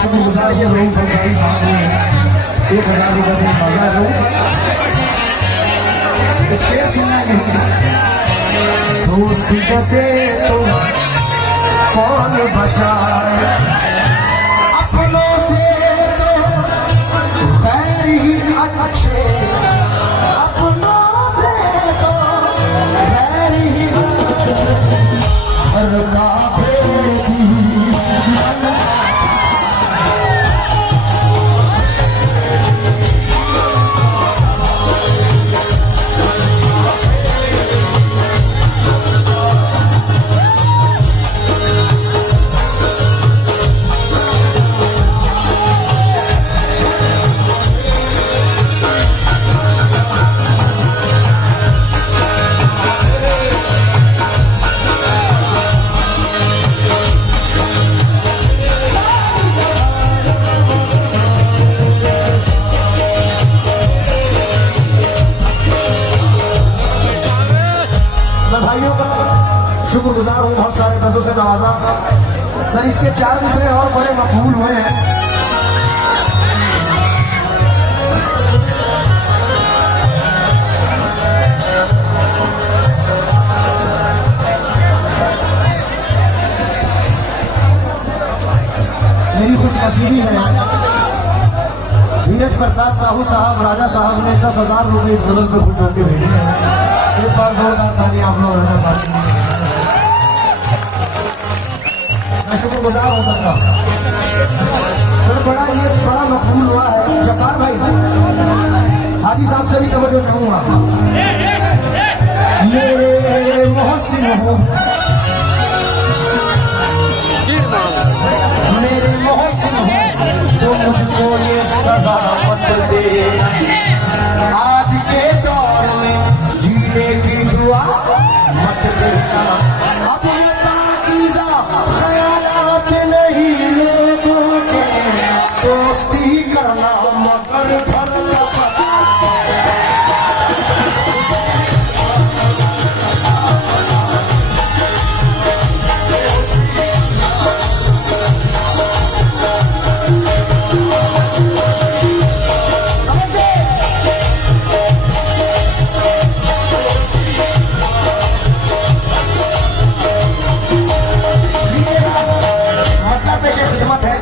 शुक्रगुजार ये रूम फंसाई साहब ने 1000 रुपये से मांगा रूम शेर सुनना नहीं दोस्ती से तो कौन बचाए अपनों से तो खैर ही अच्छे अपनों से तो खैर ही हर काफे की शुक्रगुजार हूँ बहुत सारे पैसों से नवाजा सर। इसके 4 मिसरे और बड़े मकबूल हुए हैं। मेरी खुशनसीबी है धीरज प्रसाद साहू साहब राजा साहब ने 10,000 रुपये इस बदल पे खुश होकर भेजे हैं। एक बार जोरदार ताली आप लोग राजा साहब शुक्रगुजार हो सकता सर। बड़ा मकबूल हुआ है। जब्बार भाई हाजी साहब से भी तवज्जो चाहूंगा। मेरे मोहसिन हो मेरे मोहसिन हो तो मुझको ये सजा मत दे। आज के दौर में जीने की दुआ मत देना। दोस्ती करना मगर मतलब पेशे खिदमत है।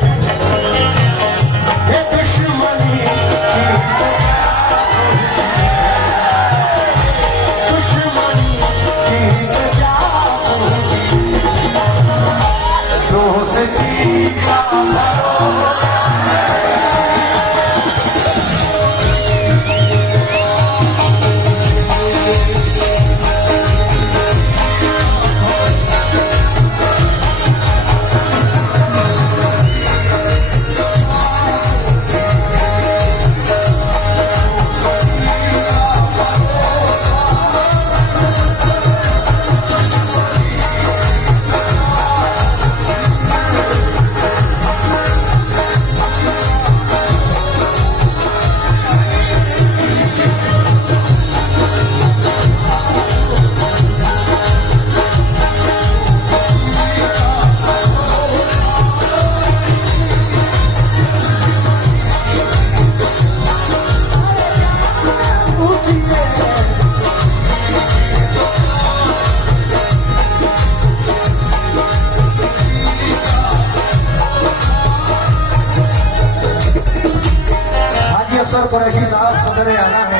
अफसर कुरैशी साहब सदर आना है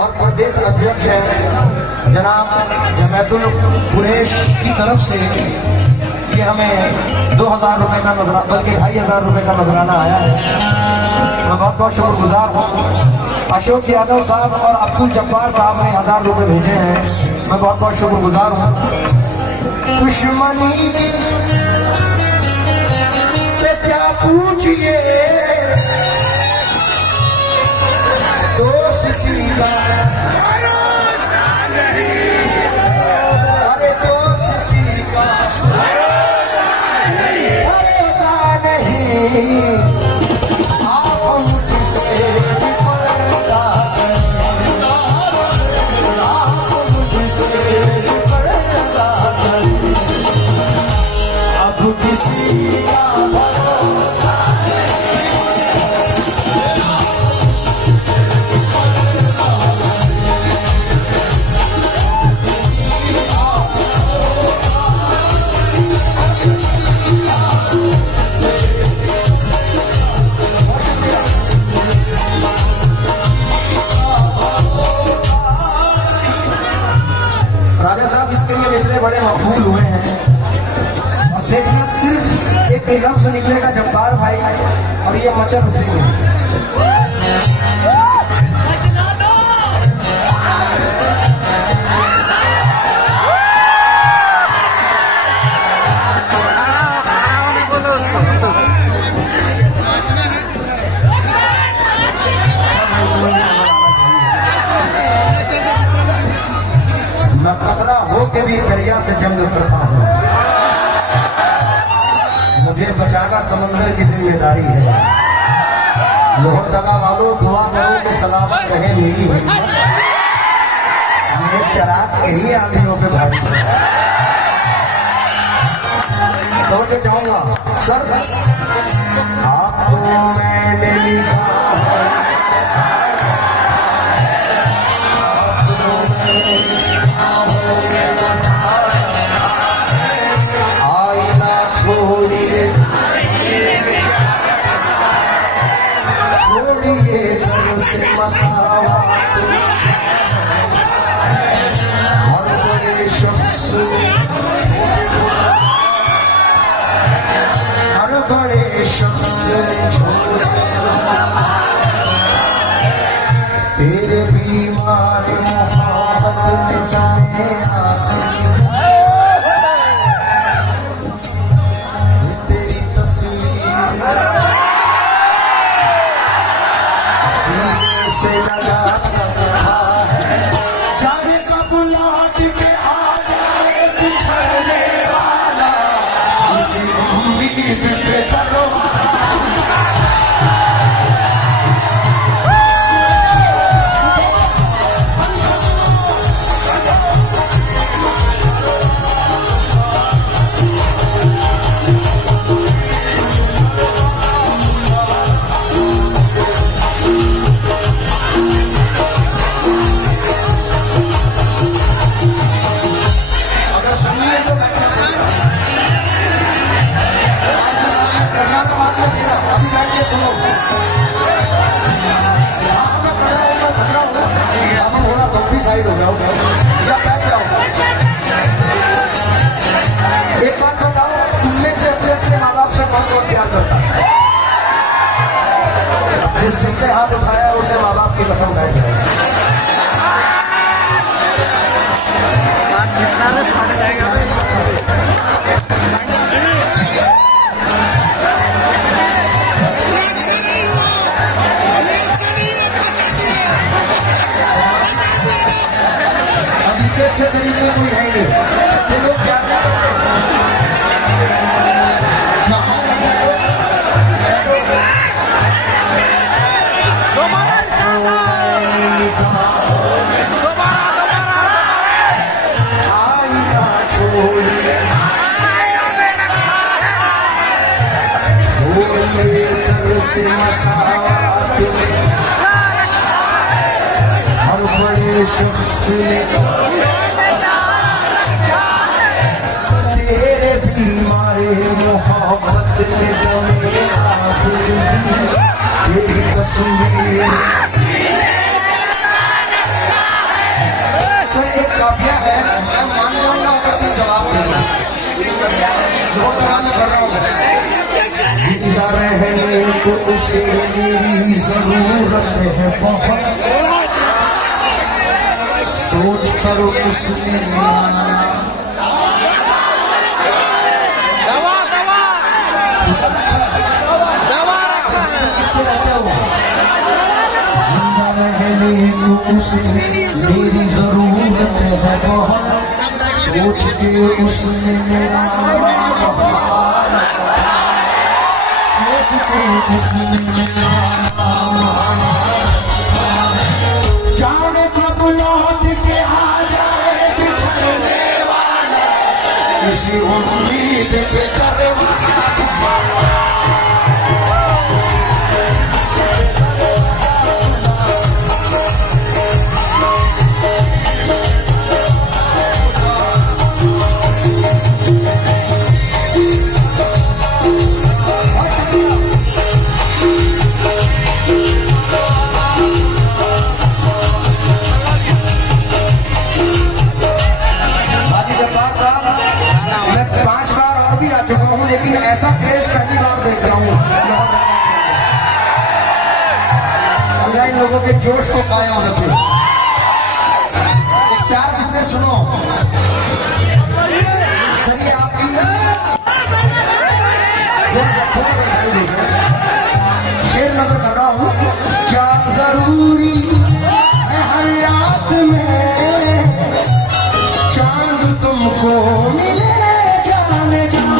और प्रदेश अध्यक्ष है जनाब जमैतुल कुरैश की तरफ से कि हमें 2000 रुपए का नजराना बल्कि 2500 रुपए का नजराना आया है। मैं बहुत बहुत शुक्रगुजार हूँ। अशोक यादव साहब और अब्दुल जब्बार साहब ने 1000 रुपए भेजे हैं। मैं बहुत बहुत शुक्रगुजार हूँ। दुश्मनी क्या पूछिए दोस्ती का भरोसा नहीं। अरे दोस्ती का बड़े मकबूल हुए हैं। और देखना सिर्फ एक लफ्ज निकलेगा जब्बार भाई और ये मचल उठेंगे। मैं खतरा हो के भी दरिया से जंग करता हूँ, मुझे बचाना समंदर की जिम्मेदारी है। लोहरदगा वालों दुआ करो कि सलामत रहे मेरी ये चराग यही आंधियों पे भारी दौड़ के जाऊंगा। सर आपको मैंने लिखा आईना छोड़िए घर से मसावा हर बड़े शख्स तेरे बीमार मोहब्बत में जाने तेरी तस्वीर सीने से लगा रहा है, जाने कब लौट के आ जाए बिछड़ने वाला, इसी उम्मीद पे करो साइड हो जाओ या बैठ जाओ। एक बात बताओ, तुमने से अपने अपने माँ बाप से कौन कौन प्यार करता है? जिसने हाथ उठाया उसे माँ बाप की कसम बैठ जाए। अच्छे तरीके कोई है नहीं, तो लोग क्या करते हैं? आईना छोड़िए घर से मसावत हर बड़े शख्स तेरे बीमारे मोहब्बत में जमे तेरी तस्वीर। सर एक काफिया है, मैं मान जाऊंगा अगर तुम जवाब देना। जिंदा रहने को उसे मेरी जरूरत है बहुत, सोच कर उसने उसे मेरी जरूरत है बहुत, सोच के उसने मेरा जाने कब लौट के आ जाए बिछड़ने वाला, इसी उम्मीद पे करे साहब। लोगों के जोश को कायम रखे। एक चार किसने सुनो चलिए आपकी शेर नजर कर रहा हूँ। क्या जरूरी है हर रात में चांद तुमको मिले जाने जा।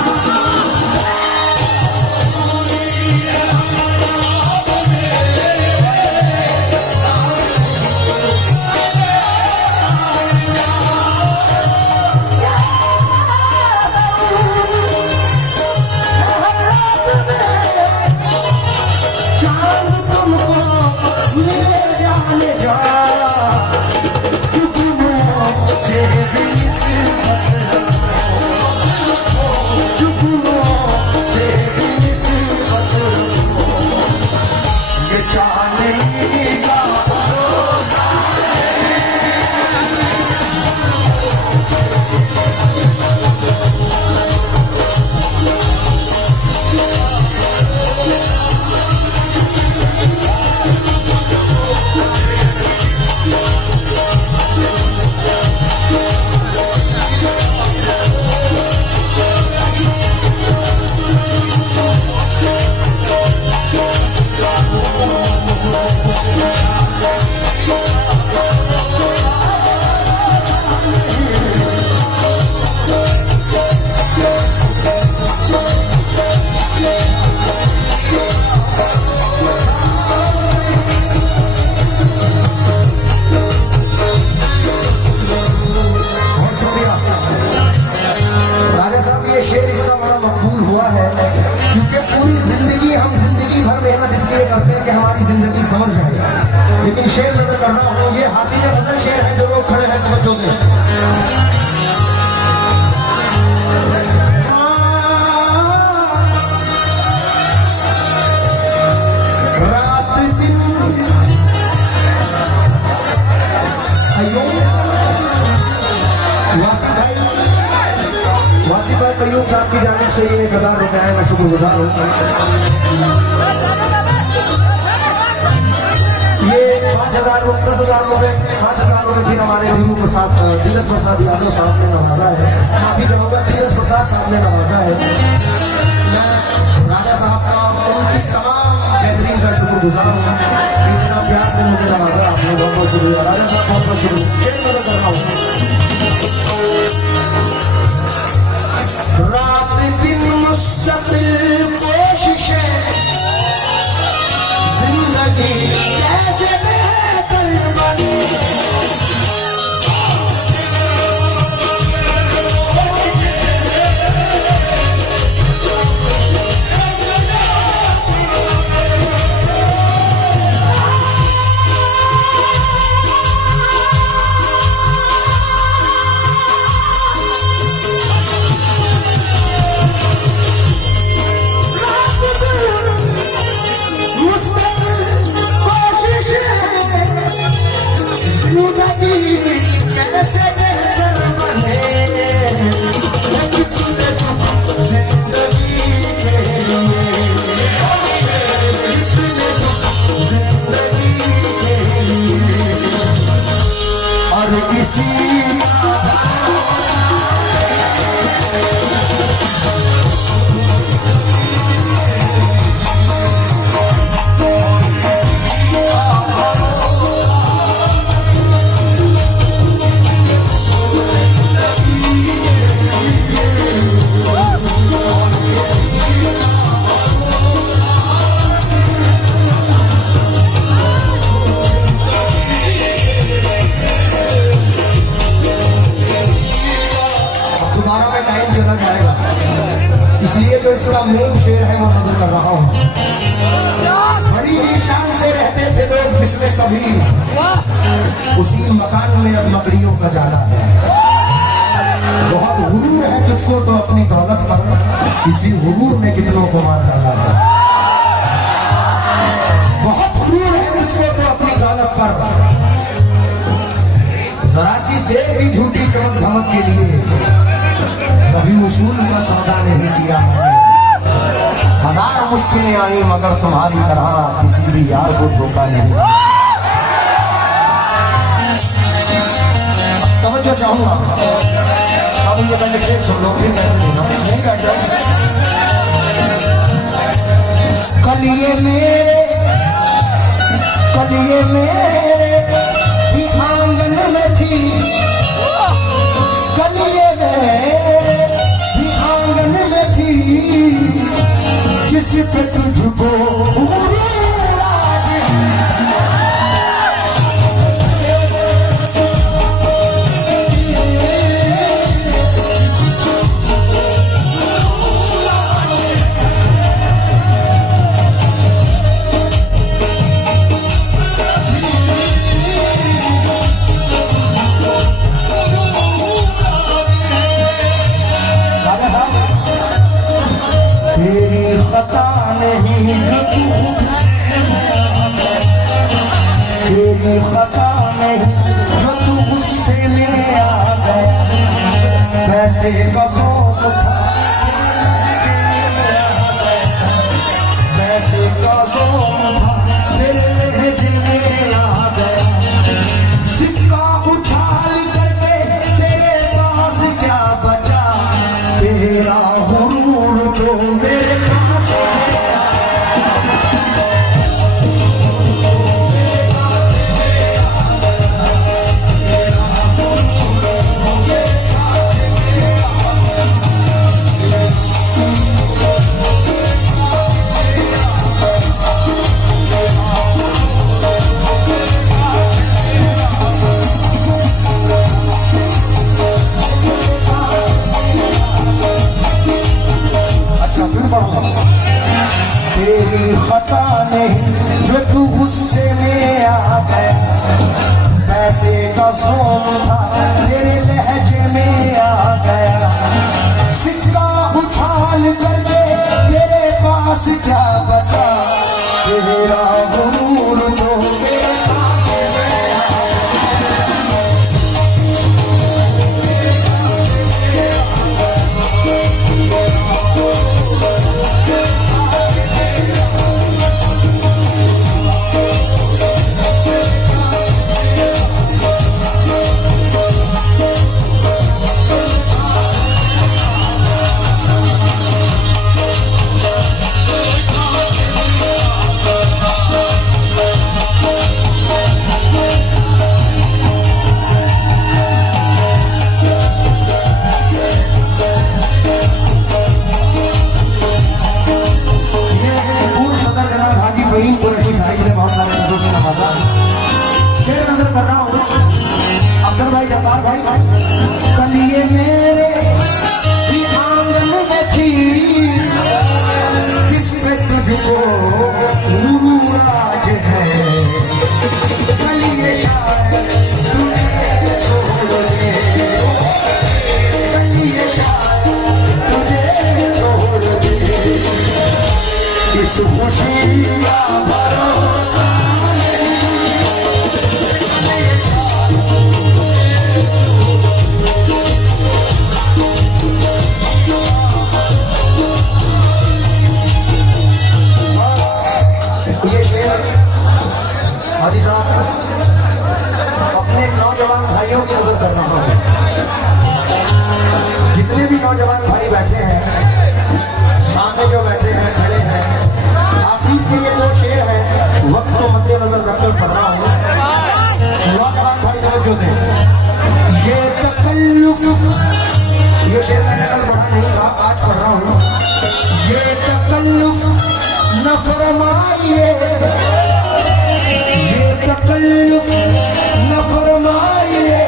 क्योंकि पूरी जिंदगी हम जिंदगी भर मेहनत इसलिए करते हैं कि हमारी जिंदगी समझ जाए। लेकिन शेर नजर कर रहा हूँ, ये हासिल नजर शेर है जो लोग खड़े हैं तवज्जो दें। रात दिन वासी भाई कयूम साहब की जानिब से ये 1000 रुपए आए, मैं शुक्रगुजार हूँ। ये 5000 10,000 रुपए 5000 रुपए फिर हमारे गुरु प्रसाद धीरज प्रसाद यादव साहब ने नवाजा है। माफी चाहूंगा, धीरज प्रसाद साहब ने नवाजा है। मैं राजा साहब का उनकी तमाम बेहतरीन का शुक्रगुजार हूँ। इतना प्यार से मुझे नवाजा, आपने बहुत बहुत शुक्रिया राजा साहब, बहुत बहुत शुक्रिया। रात दिन मुस्तकिल कोशिशें जिंदगी कैसे बेहतर बने। इसलिए तो इसका मेन शेर है वो नजर कर रहा हूँ। बड़ी ही शान से रहते थे लोग जिसमें कभी उसी मकान में अब मकड़ियों का जाला है। बहुत गुरूर है तुझको तो अपनी दौलत पर, इसी गुरूर में कितनों को मार डाला है। बहुत गुरूर है तुझको तो अपनी दौलत पर, जरा सी देर भी झूठी चमक धमक के लिए कभी उसूल का सौदा नहीं किया। हजार मुश्किलें आई मगर तुम्हारी तरह किसी भी यार को धोखा नहीं। चाहूंगा अब ये मैंने शेर सुन लो फिर मैं देना नहीं बैठ जाओ। कलिए मेरे ही आंगन में थी, कलिए मेरे ही आंगन में थी, जिस पे तुझको तेरी खता नहीं जो तू गुस्से में आ गया, पैसे का शौक था पैसे का शौक था मेरे लहजे में आ गया, सिक्का उछाल करके तेरे पास क्या बचा, तेरा गुरूर तो मेरे पास तेरी खता नहीं जो तू गुस्से में आ गया, पैसे का जोम था तेरे लहजे में आ गया, सिक्का उछाल करके तेरे पास क्या बचा, तेरा गुरूर तो मेरे पास कलिए मेरे ही आंगन में थी, जिस पे तुझको राज है, कलिए शायद तुझे छोड़ दे, कलिए शायद तुझे छोड़ दे, इस खुशी का भरोसा अपने नौजवान भाइयों की मदद कर रहा हूं। जितने भी नौजवान भाई बैठे हैं, सामने जो बैठे हैं, खड़े हैं, आखिर के ये दो शेर हैं, वक्त को मद्देनजर रखकर पढ़ रहा हूं। नौजवान भाई तवज्जो दें। ये तकल्लुफ, ये शेर मैंने कल पढ़ा नहीं था, आज पढ़ रहा हूं। ये तकल्लुफ न फरमाइए, तकल्लुफ न फरमाइए,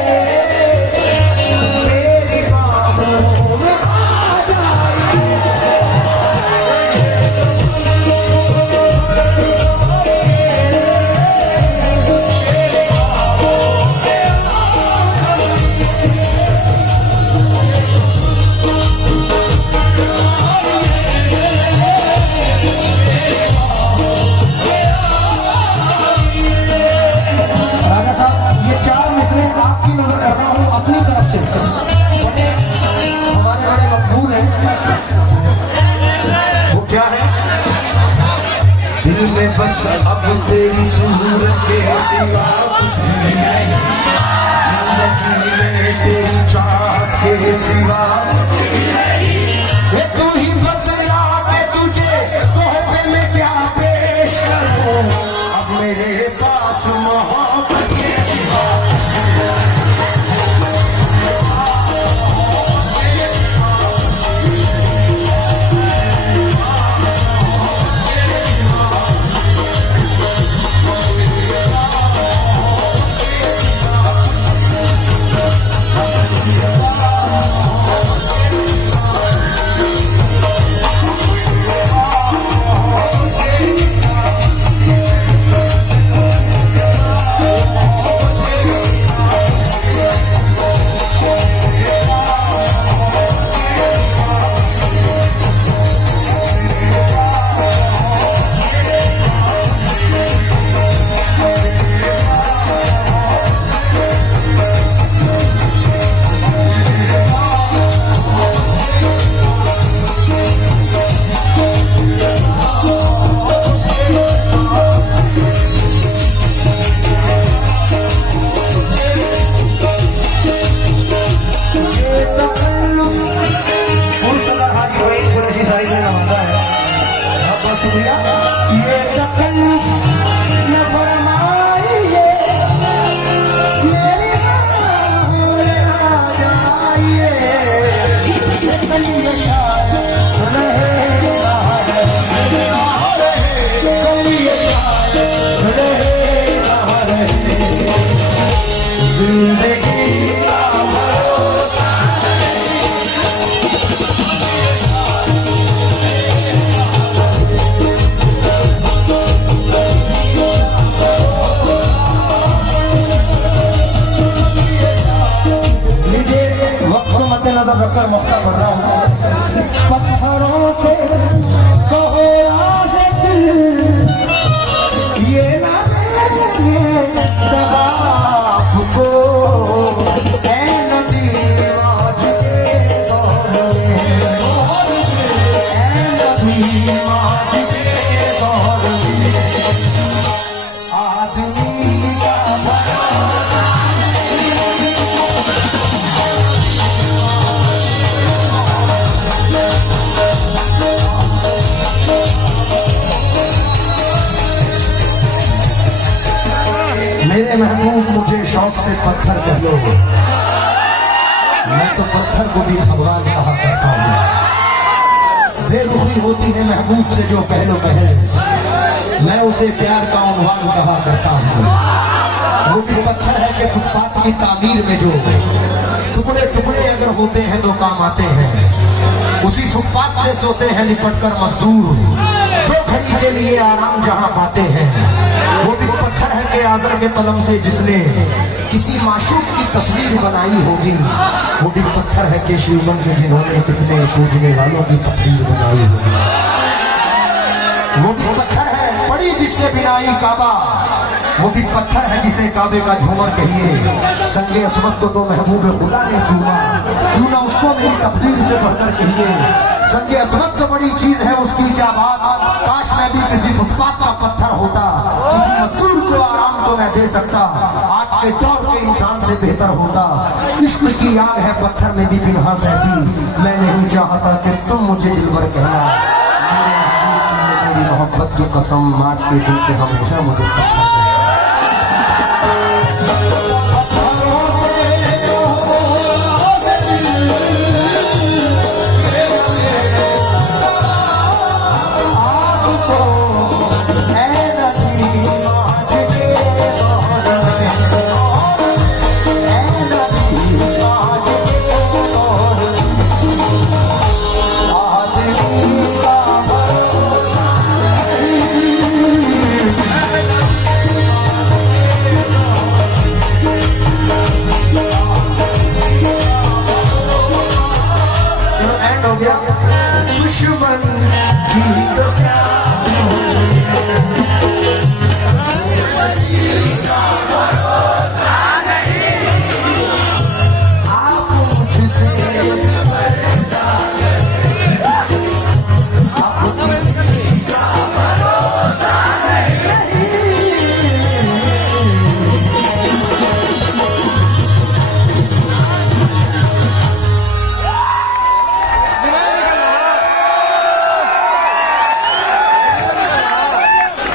मेरी बाहों में आ जाइए, अपनी तरफ से हमारे बड़े मकबूल हैं। वो क्या है? दिल में बस अब तेरी सूरत के सिवा जिंदगी में तेरी सिवा ये तू ही बदला के तुझे तोहफे में क्या पेश करूं अब मेरे पास मोहब्बत के सिवा ये तकल्लुफ न फरमाइए मेरी आ जाइए कलिए शायद रहेगा कलिए शायद रहेगा जिंदगी का भरोसा मद्देनजर रखकर मौका बढ़ रहा हूँ पत्थरों से कहो राज़ दिल ये ना दगा आपको ऐ नदी आज के दौर में ऐ नदी आज के दौर में आदमी का भरोसा मेरे महबूब मुझे शौक से पत्थर कह लो मैं तो पत्थर को भी भगवान कहा करता हूँ बेरुखी होती है महबूब से जो पहलो पहल मैं उसे प्यार का उन्वान कहा करता हूँ वो भी पत्थर है कि फुटपाथ की तामीर में जो टुकड़े टुकड़े अगर होते हैं तो काम आते हैं उसी फुटपाथ से सोते हैं लिपट कर मजदूर दो घड़ी के लिए आराम जहाँ पाते हैं वो भी पत्थर है कि आजर के कलम से जिसने किसी माशूक की तस्वीर बनाई होगी वो भी पत्थर है कि शिवमन में जिन्होंने कितने पूजने वालों की तस्वीर बनाई होगी वो भी पत्थर है बड़ी जिससे बिनाई काबा वो भी पत्थर है जिसे काबे का झूमर कहिए संगे असमत को तो महबूब खुदा ने चूमा क्यों ना उसको मेरी तकदीर से बढ़कर कहिए संगे असमत तो बड़ी चीज है उसकी क्या बात काश मैं भी किसी फुटपाथ का पत्थर होता किसी मजदूर को आराम तो मैं दे सकता आज के दौर के इंसान से बेहतर होता इश्क की आग है पत्थर में भी पिन्हा सहती मैं नहीं चाहता कि तुम मुझे दिलबर कहना मेरी मोहब्बत की कसम आज के दिन से हमेशा मुझे पत्थर दुश्मनी की तो क्या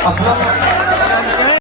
असलम